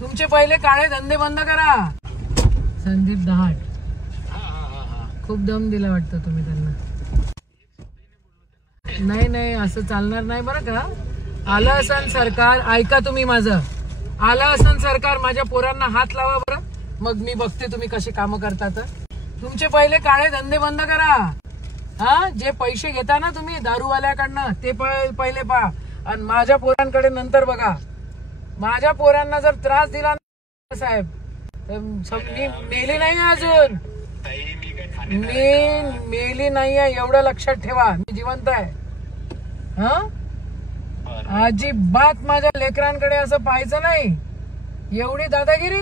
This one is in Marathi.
तुमचे पहिले काळे धंदे बंद करा. संदीप दहाट खूप दम दिला वाटतं तुम्ही त्यांना. नाही नाही असं चालणार नाही बरं का. आलं असन सरकार, ऐका तुम्ही माझं, आलं असन सरकार माझ्या पोरांना हात लावा बरं, मग मी बघते तुम्ही कशी कामं करतात. तुमचे पहिले काळे धंदे बंद करा. हा, जे पैसे घेता ना तुम्ही दारूवाल्याकडनं ते पहिले पहा आणि माझ्या पोरांकडे नंतर बघा. माझ्या पोरांना जर त्रास दिला ना साहेब, मी मेली नाही अजून, मी मेली नाहीये एवढं लक्षात ठेवा. मी जिवंत आहे. हा, अजिबात माझ्या लेकरांकडे असं पाहायचं नाही. एवढी दादागिरी